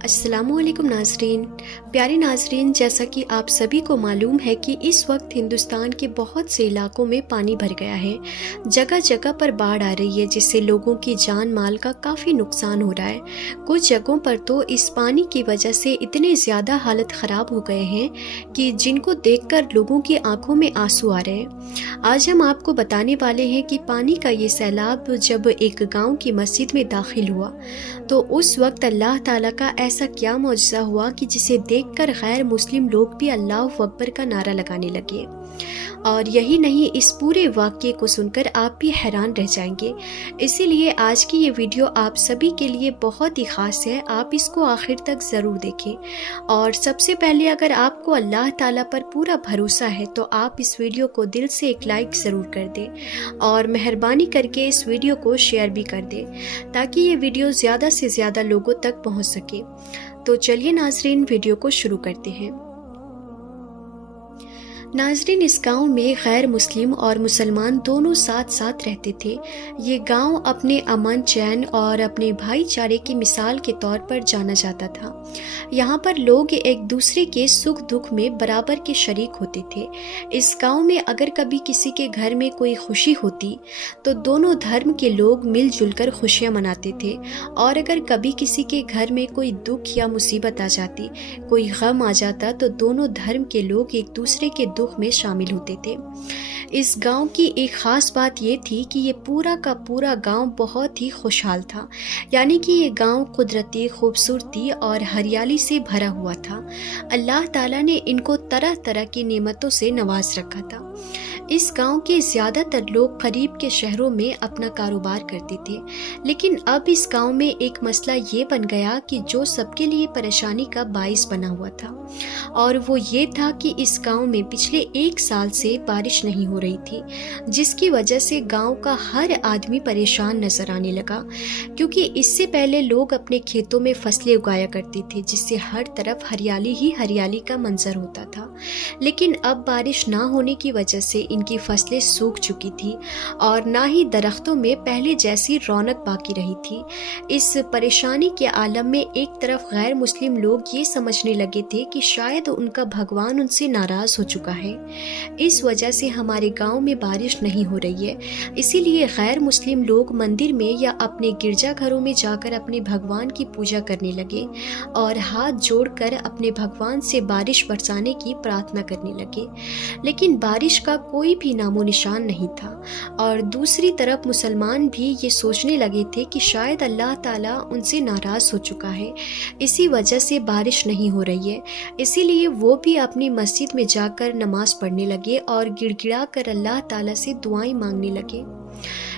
السلام علیکم ناظرین، پیارے ناظرین، جیسا کہ آپ سبھی کو معلوم ہے کہ اس وقت ہندوستان کے بہت سے علاقوں میں پانی بھر گیا ہے۔ جگہ جگہ پر باڑھ آ رہی ہے جس سے لوگوں کی جان مال کا کافی نقصان ہو رہا ہے۔ کچھ جگہوں پر تو اس پانی کی وجہ سے اتنے زیادہ حالت خراب ہو گئے ہیں کہ جن کو دیکھ کر لوگوں کی آنکھوں میں آنسو آ رہے ہیں۔ آج ہم آپ کو بتانے والے ہیں کہ پانی کا یہ سیلاب جب ایک گاؤں کی مسجد میں داخل ہوا تو اس وقت اللہ تعالیٰ کا ایسا کیا معجزہ ہوا کہ جسے دیکھ کر غیر مسلم لوگ بھی اللہ اکبر کا نعرہ لگانے لگے۔ اور یہی نہیں، اس پورے واقعے کو سن کر آپ بھی حیران رہ جائیں گے۔ اسی لیے آج کی یہ ویڈیو آپ سبھی کے لیے بہت ہی خاص ہے، آپ اس کو آخر تک ضرور دیکھیں۔ اور سب سے پہلے اگر آپ کو اللہ تعالیٰ پر پورا بھروسہ ہے تو آپ اس ویڈیو کو دل سے ایک لائک ضرور کر دیں اور مہربانی کر کے اس ویڈیو کو شیئر بھی کر دیں تاکہ یہ ویڈیو زیادہ سے زیادہ لوگوں تک پہنچ سکے۔ تو چلیے ناظرین، ویڈیو کو شروع کرتے ہیں۔ ناظرین، اس گاؤں میں غیر مسلم اور مسلمان دونوں ساتھ ساتھ رہتے تھے۔ یہ گاؤں اپنے امن چین اور اپنے بھائی چارے کی مثال کے طور پر جانا جاتا تھا۔ یہاں پر لوگ ایک دوسرے کے سکھ دکھ میں برابر کے شریک ہوتے تھے۔ اس گاؤں میں اگر کبھی کسی کے گھر میں کوئی خوشی ہوتی تو دونوں دھرم کے لوگ مل جل کر خوشیاں مناتے تھے، اور اگر کبھی کسی کے گھر میں کوئی دکھ یا مصیبت آ جاتی، کوئی غم آ جاتا تو دونوں دھرم کے لوگ ایک دوسرے کے دکھ میں شامل ہوتے تھے۔ اس گاؤں کی ایک خاص بات یہ تھی کہ یہ پورا کا پورا گاؤں بہت ہی خوشحال تھا، یعنی کہ یہ گاؤں قدرتی خوبصورتی اور ہریالی سے بھرا ہوا تھا۔ اللہ تعالیٰ نے ان کو طرح طرح کی نعمتوں سے نواز رکھا تھا۔ اس گاؤں کے زیادہ تر لوگ قریب کے شہروں میں اپنا کاروبار کرتے تھے، لیکن اب اس گاؤں میں ایک مسئلہ یہ بن گیا کہ جو سب کے لیے پریشانی کا باعث بنا ہوا تھا، اور وہ یہ تھا کہ اس گاؤں میں پچھلے 1 سال سے بارش نہیں ہو رہی تھی، جس کی وجہ سے گاؤں کا ہر آدمی پریشان نظر آنے لگا، کیونکہ اس سے پہلے لوگ اپنے کھیتوں میں فصلیں اگایا کرتے تھے جس سے ہر طرف ہریالی ہی ہریالی کا منظر ہوتا تھا، لیکن اب بارش نہ ہونے کی وجہ سے ان کی فصلیں سوکھ چکی تھی اور نہ ہی درختوں میں پہلے جیسی رونق باقی رہی تھی۔ اس پریشانی کے عالم میں ایک طرف غیر مسلم لوگ یہ سمجھنے لگے تھے کہ شاید ان کا بھگوان ان سے ناراض ہو چکا ہے، اس وجہ سے ہمارے گاؤں میں بارش نہیں ہو رہی ہے، اسی لیے غیر مسلم لوگ مندر میں یا اپنے گرجا گھروں میں جا کر اپنے بھگوان کی پوجا کرنے لگے اور ہاتھ جوڑ کر اپنے بھگوان سے بارش برسانے کی پرارتھنا کرنے لگے، لیکن بارش کا کوئی بھی نام و نشان نہیں تھا۔ اور دوسری طرف مسلمان بھی یہ سوچنے لگے تھے کہ شاید اللہ تعالیٰ ان سے ناراض ہو چکا ہے، اسی وجہ سے بارش نہیں ہو رہی ہے، اسی لیے وہ بھی اپنی مسجد میں جا کر نماز پڑھنے لگے اور گڑ گڑا کر اللہ تعالیٰ سے دعائیں مانگنے لگے،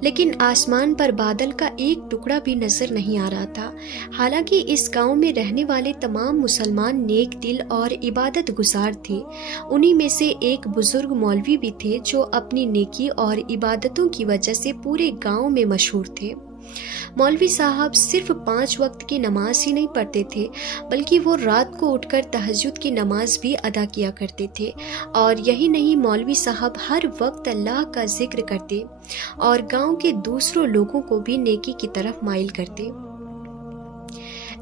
لیکن آسمان پر بادل کا ایک ٹکڑا بھی نظر نہیں آ رہا تھا۔ حالانکہ اس گاؤں میں رہنے والے تمام مسلمان نیک دل اور عبادت گزار تھے، انہی میں سے ایک بزرگ مولوی بھی تھے جو اپنی نیکی اور عبادتوں کی وجہ سے پورے گاؤں میں مشہور تھے۔ مولوی صاحب صرف 5 وقت کی نماز ہی نہیں پڑھتے تھے، بلکہ وہ رات کو اٹھ کر تہجد کی نماز بھی ادا کیا کرتے تھے، اور یہی نہیں، مولوی صاحب ہر وقت اللہ کا ذکر کرتے اور گاؤں کے دوسروں لوگوں کو بھی نیکی کی طرف مائل کرتے۔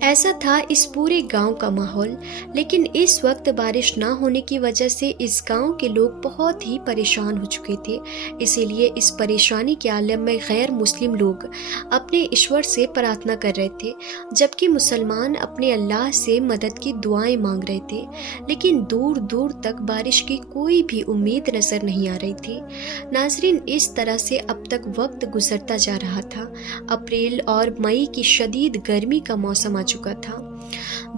ایسا تھا اس پورے گاؤں کا ماحول، لیکن اس وقت بارش نہ ہونے کی وجہ سے اس گاؤں کے لوگ بہت ہی پریشان ہو چکے تھے، اسی لیے اس پریشانی کے عالم میں غیر مسلم لوگ اپنے ایشور سے پرارتھنا کر رہے تھے، جبکہ مسلمان اپنے اللہ سے مدد کی دعائیں مانگ رہے تھے، لیکن دور دور تک بارش کی کوئی بھی امید نظر نہیں آ رہی تھی۔ ناظرین، اس طرح سے اب تک وقت گزرتا جا رہا تھا۔ اپریل اور مئی کی شدید گرمی کا موسم آ چکا تھا۔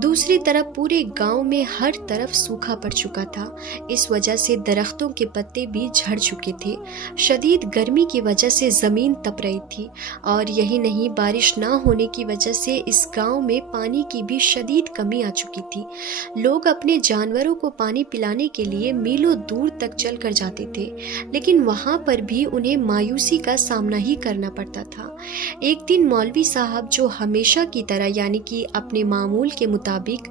دوسری طرف پورے گاؤں میں ہر طرف سوکھا پڑ چکا تھا، اس وجہ سے درختوں کے پتے بھی جھڑ چکے تھے، شدید گرمی کی وجہ سے زمین تپ رہی تھی، اور یہی نہیں، بارش نہ ہونے کی وجہ سے اس گاؤں میں پانی کی بھی شدید کمی آ چکی تھی۔ لوگ اپنے جانوروں کو پانی پلانے کے لیے میلوں دور تک چل کر جاتے تھے، لیکن وہاں پر بھی انہیں مایوسی کا سامنا ہی کرنا پڑتا تھا۔ ایک دن مولوی صاحب، جو ہمیشہ کی طرح یعنی کہ اپنے معمول معمول کے مطابق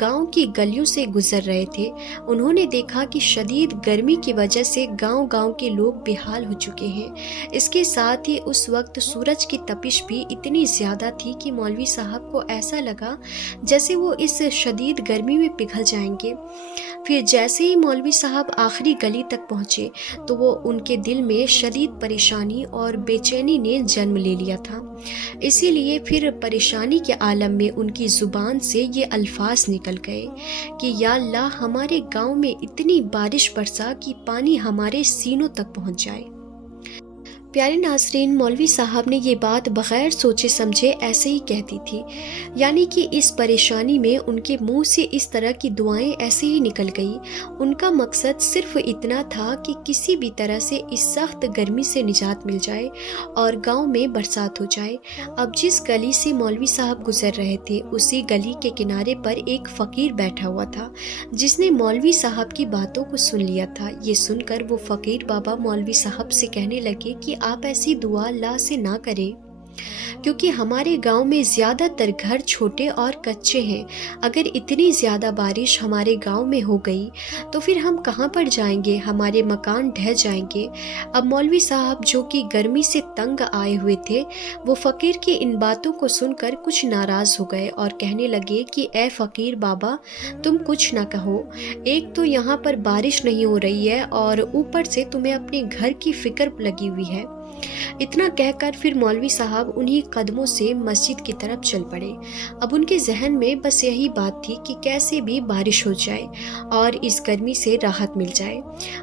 گاؤں کی گلیوں سے گزر رہے تھے، انہوں نے دیکھا کہ شدید گرمی کی وجہ سے گاؤں گاؤں کے لوگ بے حال ہو چکے ہیں۔ اس کے ساتھ ہی اس وقت سورج کی تپش بھی اتنی زیادہ تھی کہ مولوی صاحب کو ایسا لگا جیسے وہ اس شدید گرمی میں پگھل جائیں گے۔ پھر جیسے ہی مولوی صاحب آخری گلی تک پہنچے تو وہ ان کے دل میں شدید پریشانی اور بے چینی نے جنم لے لیا تھا۔ اسی لیے پھر پریشانی کے عالم میں ان کی زبان سے یہ الفاظ نکل گئے کہ یا اللہ، ہمارے گاؤں میں اتنی بارش برسا کہ پانی ہمارے سینوں تک پہنچ جائے۔ پیارے ناظرین، مولوی صاحب نے یہ بات بغیر سوچے سمجھے ایسے ہی کہہ دی تھی، یعنی کہ اس پریشانی میں ان کے منہ سے اس طرح کی دعائیں ایسے ہی نکل گئی۔ ان کا مقصد صرف اتنا تھا کہ کسی بھی طرح سے اس سخت گرمی سے نجات مل جائے اور گاؤں میں برسات ہو جائے۔ اب جس گلی سے مولوی صاحب گزر رہے تھے، اسی گلی کے کنارے پر ایک فقیر بیٹھا ہوا تھا جس نے مولوی صاحب کی باتوں کو سن لیا تھا۔ یہ سن کر وہ فقیر بابا مولوی صاحب سے کہنے لگے کہ آپ ایسی دعا اللہ سے نہ کریں، کیونکہ ہمارے گاؤں میں زیادہ تر گھر چھوٹے اور کچے ہیں۔ اگر اتنی زیادہ بارش ہمارے گاؤں میں ہو گئی تو پھر ہم کہاں پر جائیں گے؟ ہمارے مکان ڈھہ جائیں گے۔ اب مولوی صاحب جو کہ گرمی سے تنگ آئے ہوئے تھے، وہ فقیر کی ان باتوں کو سن کر کچھ ناراض ہو گئے اور کہنے لگے کہ اے فقیر بابا، تم کچھ نہ کہو، ایک تو یہاں پر بارش نہیں ہو رہی ہے اور اوپر سے تمہیں اپنے گھر کی فکر لگی ہوئی ہے۔ اتنا کہہ کر پھر مولوی صاحب انہی قدموں سے مسجد کی طرف چل پڑے۔ اب ان کے ذہن میں بس یہی بات تھی کہ کیسے بھی بارش ہو جائے اور اس گرمی سے راحت مل جائے۔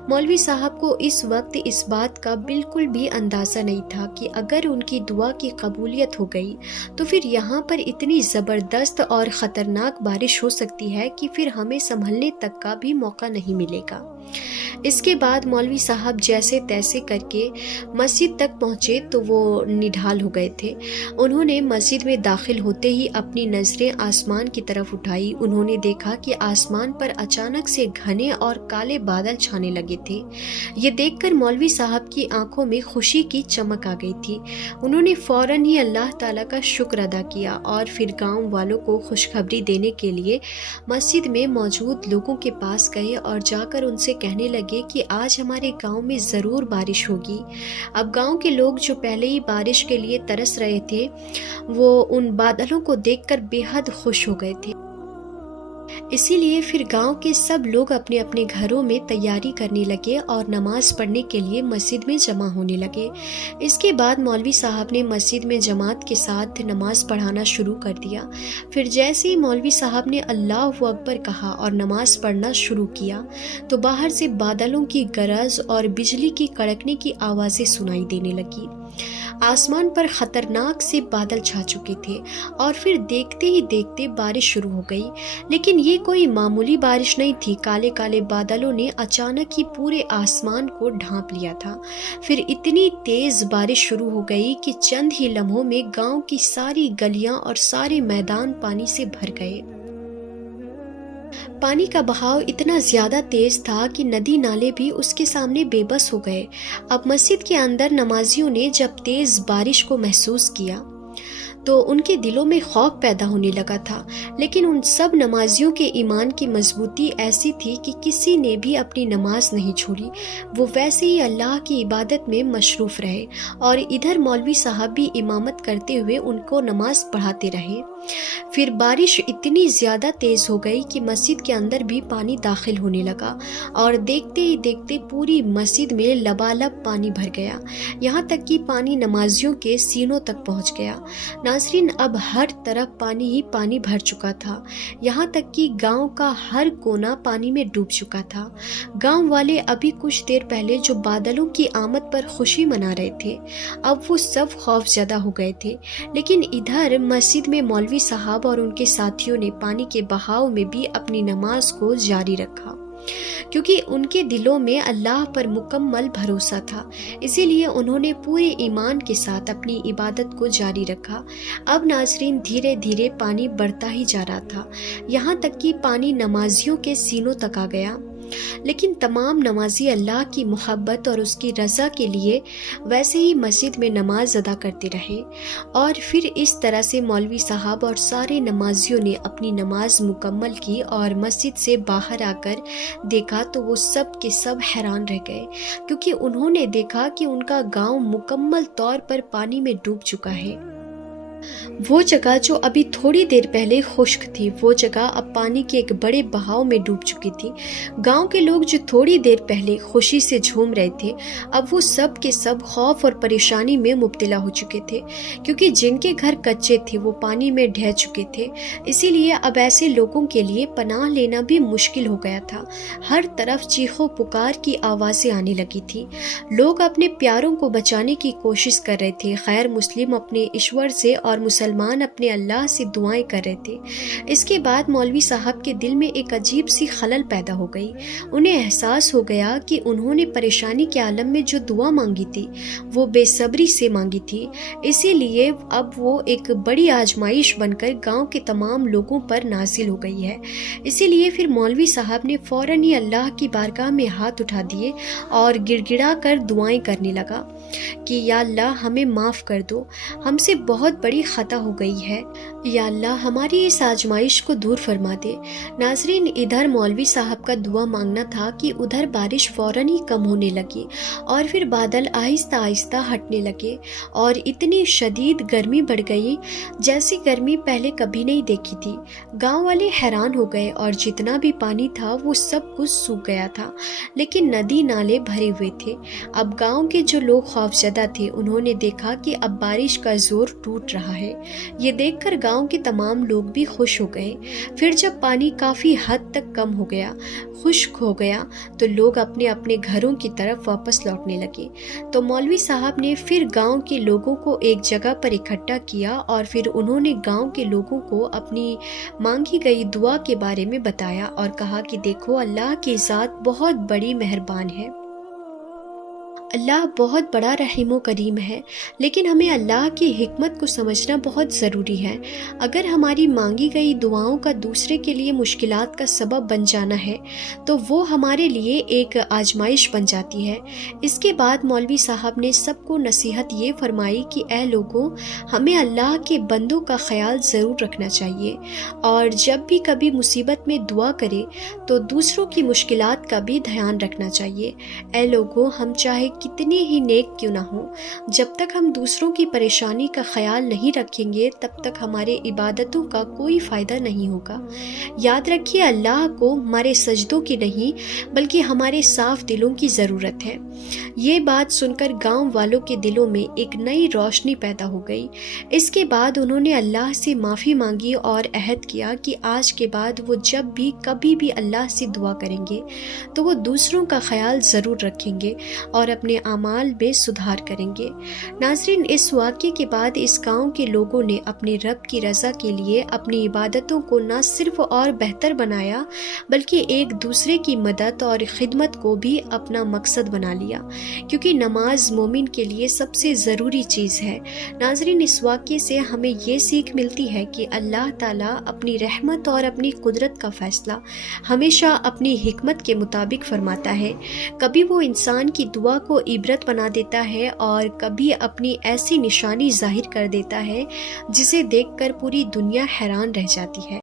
مولوی صاحب کو اس وقت اس بات کا بالکل بھی اندازہ نہیں تھا کہ اگر ان کی دعا کی قبولیت ہو گئی تو پھر یہاں پر اتنی زبردست اور خطرناک بارش ہو سکتی ہے کہ پھر ہمیں سنبھلنے تک کا بھی موقع نہیں ملے گا۔ اس کے بعد مولوی صاحب جیسے تیسے کر کے مسجد تک پہنچے تو وہ نڈھال ہو گئے تھے۔ انہوں نے مسجد میں داخل ہوتے ہی اپنی نظریں آسمان کی طرف اٹھائی۔ انہوں نے دیکھا کہ آسمان پر اچانک سے گھنے اور کالے بادل چھانے لگے تھے۔ یہ دیکھ کر مولوی صاحب کی آنکھوں میں خوشی کی چمک آ گئی تھی۔ انہوں نے فوراً ہی اللہ تعالیٰ کا شکر ادا کیا اور پھر گاؤں والوں کو خوشخبری دینے کے لیے مسجد میں موجود لوگوں کے پاس گئے اور جا کر ان سے کہنے لگے کہ آج ہمارے گاؤں میں ضرور بارش ہوگی۔ اب گاؤں کے لوگ جو پہلے ہی بارش کے لیے ترس رہے تھے، وہ ان بادلوں کو دیکھ کر بے حد خوش ہو گئے تھے۔ اسی لیے پھر گاؤں کے سب لوگ اپنے اپنے گھروں میں تیاری کرنے لگے اور نماز پڑھنے کے لیے مسجد میں جمع ہونے لگے۔ اس کے بعد مولوی صاحب نے مسجد میں جماعت کے ساتھ نماز پڑھانا شروع کر دیا۔ پھر جیسے ہی مولوی صاحب نے اللہ اکبر کہا اور نماز پڑھنا شروع کیا تو باہر سے بادلوں کی گرج اور بجلی کی کڑکنے کی آوازیں سنائی دینے لگی۔ آسمان پر خطرناک سے بادل چھا چکے تھے اور پھر دیکھتے ہی دیکھتے بارش شروع ہو گئی، لیکن یہ کوئی معمولی بارش نہیں تھی۔ کالے کالے بادلوں نے اچانک ہی پورے آسمان کو ڈھانپ لیا تھا۔ پھر اتنی تیز بارش شروع ہو گئی کہ چند ہی لمحوں میں گاؤں کی ساری گلیاں اور سارے میدان پانی سے بھر گئے۔ پانی کا بہاؤ اتنا زیادہ تیز تھا کہ ندی نالے بھی اس کے سامنے بے بس ہو گئے۔ اب مسجد کے اندر نمازیوں نے جب تیز بارش کو محسوس کیا تو ان کے دلوں میں خوف پیدا ہونے لگا تھا، لیکن ان سب نمازیوں کے ایمان کی مضبوطی ایسی تھی کہ کسی نے بھی اپنی نماز نہیں چھوڑی۔ وہ ویسے ہی اللہ کی عبادت میں مصروف رہے اور ادھر مولوی صاحب بھی امامت کرتے ہوئے ان کو نماز پڑھاتے رہے۔ پھر بارش اتنی زیادہ تیز ہو گئی کہ مسجد کے اندر بھی پانی داخل ہونے لگا اور دیکھتے ہی دیکھتے پوری مسجد میں لبالب پانی بھر گیا، یہاں تک کہ پانی نمازیوں کے سینوں تک پہنچ گیا۔ ناظرین، اب ہر طرف پانی ہی پانی بھر چکا تھا، یہاں تک کہ گاؤں کا ہر کونا پانی میں ڈوب چکا تھا۔ گاؤں والے ابھی کچھ دیر پہلے جو بادلوں کی آمد پر خوشی منا رہے تھے، اب وہ سب خوف زدہ ہو گئے تھے، لیکن ادھر مسجد میں مولوی صاحب اور ان کے ساتھیوں نے پانی کے بہاؤ میں بھی اپنی نماز کو جاری رکھا، کیونکہ ان کے دلوں میں اللہ پر مکمل بھروسہ تھا۔ اسی لیے انہوں نے پورے ایمان کے ساتھ اپنی عبادت کو جاری رکھا۔ اب ناظرین، دھیرے دھیرے پانی بڑھتا ہی جا رہا تھا، یہاں تک کہ پانی نمازیوں کے سینوں تک آ گیا۔ لیکن تمام نمازی اللہ کی محبت اور اس کی رضا کے لیے ویسے ہی مسجد میں نماز ادا کرتے رہے، اور پھر اس طرح سے مولوی صاحب اور سارے نمازیوں نے اپنی نماز مکمل کی اور مسجد سے باہر آ کر دیکھا تو وہ سب کے سب حیران رہ گئے، کیونکہ انہوں نے دیکھا کہ ان کا گاؤں مکمل طور پر پانی میں ڈوب چکا ہے۔ وہ جگہ جو ابھی تھوڑی دیر پہلے خشک تھی، وہ جگہ اب پانی کے ایک بڑے بہاؤ میں ڈوب چکی تھی۔ گاؤں کے لوگ جو تھوڑی دیر پہلے خوشی سے جھوم رہے تھے، اب وہ سب کے سب خوف اور پریشانی میں مبتلا ہو چکے تھے، کیونکہ جن کے گھر کچے تھے وہ پانی میں ڈھہ چکے تھے۔ اسی لیے اب ایسے لوگوں کے لیے پناہ لینا بھی مشکل ہو گیا تھا۔ ہر طرف چیخو پکار کی آوازیں آنے لگی تھی۔ لوگ اپنے پیاروں کو بچانے کی کوشش کر رہے تھے، غیر مسلم اپنے ایشور سے اور مسلمان اپنے اللہ سے دعائیں کر رہے تھے۔ اس کے بعد مولوی صاحب کے دل میں ایک عجیب سی خلل پیدا ہو گئی۔ انہیں احساس ہو گیا کہ انہوں نے پریشانی کے عالم میں جو دعا مانگی تھی وہ بے صبری سے مانگی تھی، اسی لیے اب وہ ایک بڑی آزمائش بن کر گاؤں کے تمام لوگوں پر نازل ہو گئی ہے۔ اسی لیے پھر مولوی صاحب نے فوراً ہی اللہ کی بارگاہ میں ہاتھ اٹھا دیے اور گڑ گڑا کر دعائیں کرنے لگا کہ یا اللہ ہمیں معاف کر دو، ہم سے بہت بڑی خطا ہو گئی ہے، یا اللہ ہماری اس آزمائش کو دور فرما دے۔ ناظرین، ادھر مولوی صاحب کا دعا مانگنا تھا کہ ادھر بارش فوراً ہی کم ہونے لگی اور پھر بادل آہستہ آہستہ ہٹنے لگے اور اتنی شدید گرمی بڑھ گئی جیسی گرمی پہلے کبھی نہیں دیکھی تھی۔ گاؤں والے حیران ہو گئے اور جتنا بھی پانی تھا وہ سب کچھ سوکھ گیا تھا، لیکن ندی نالے بھرے ہوئے تھے۔ اب گاؤں کے جو لوگ خوفزدہ تھے انہوں نے دیکھا کہ اب بارش کا زور ٹوٹ رہا ہے۔ یہ دیکھ کر گاؤں کے تمام لوگ بھی خوش ہو گئے۔ پھر جب پانی کافی حد تک کم ہو گیا، خشک ہو گیا، تو لوگ اپنے اپنے گھروں کی طرف واپس لوٹنے لگے۔ تو مولوی صاحب نے پھر گاؤں کے لوگوں کو ایک جگہ پر اکٹھا کیا اور پھر انہوں نے گاؤں کے لوگوں کو اپنی مانگی گئی دعا کے بارے میں بتایا اور کہا کہ دیکھو، اللہ کی ذات بہت بڑی مہربان ہے، اللہ بہت بڑا رحیم و کریم ہے، لیکن ہمیں اللہ کی حکمت کو سمجھنا بہت ضروری ہے۔ اگر ہماری مانگی گئی دعاؤں کا دوسرے کے لیے مشکلات کا سبب بن جانا ہے تو وہ ہمارے لیے ایک آزمائش بن جاتی ہے۔ اس کے بعد مولوی صاحب نے سب کو نصیحت یہ فرمائی کہ اے لوگوں، ہمیں اللہ کے بندوں کا خیال ضرور رکھنا چاہیے، اور جب بھی کبھی مصیبت میں دعا کرے تو دوسروں کی مشکلات کا بھی دھیان رکھنا چاہیے۔ اے لوگوں، ہم چاہے کتنے ہی نیک کیوں نہ ہوں، جب تک ہم دوسروں کی پریشانی کا خیال نہیں رکھیں گے تب تک ہمارے عبادتوں کا کوئی فائدہ نہیں ہوگا۔ یاد رکھیے، اللہ کو ہمارے سجدوں کی نہیں بلکہ ہمارے صاف دلوں کی ضرورت ہے۔ یہ بات سن کر گاؤں والوں کے دلوں میں ایک نئی روشنی پیدا ہو گئی۔ اس کے بعد انہوں نے اللہ سے معافی مانگی اور عہد کیا کہ آج کے بعد وہ جب بھی کبھی بھی اللہ سے دعا کریں گے تو وہ دوسروں کا خیال ضرور رکھیں گے اور اپنے اعمال میں سدھار کریں گے۔ ناظرین، اس واقعے کے بعد اس گاؤں کے لوگوں نے اپنے رب کی رضا کے لیے اپنی عبادتوں کو نہ صرف اور بہتر بنایا بلکہ ایک دوسرے کی مدد اور خدمت کو بھی اپنا مقصد بنا لیا، کیونکہ نماز مومن کے لیے سب سے ضروری چیز ہے۔ ناظرین، اس واقعے سے ہمیں یہ سیکھ ملتی ہے کہ اللہ تعالیٰ اپنی رحمت اور اپنی قدرت کا فیصلہ ہمیشہ اپنی حکمت کے مطابق فرماتا ہے۔ کبھی وہ انسان کی دعا کو عبرت بنا دیتا ہے اور کبھی اپنی ایسی نشانی ظاہر کر دیتا ہے جسے دیکھ کر پوری دنیا حیران رہ جاتی ہے۔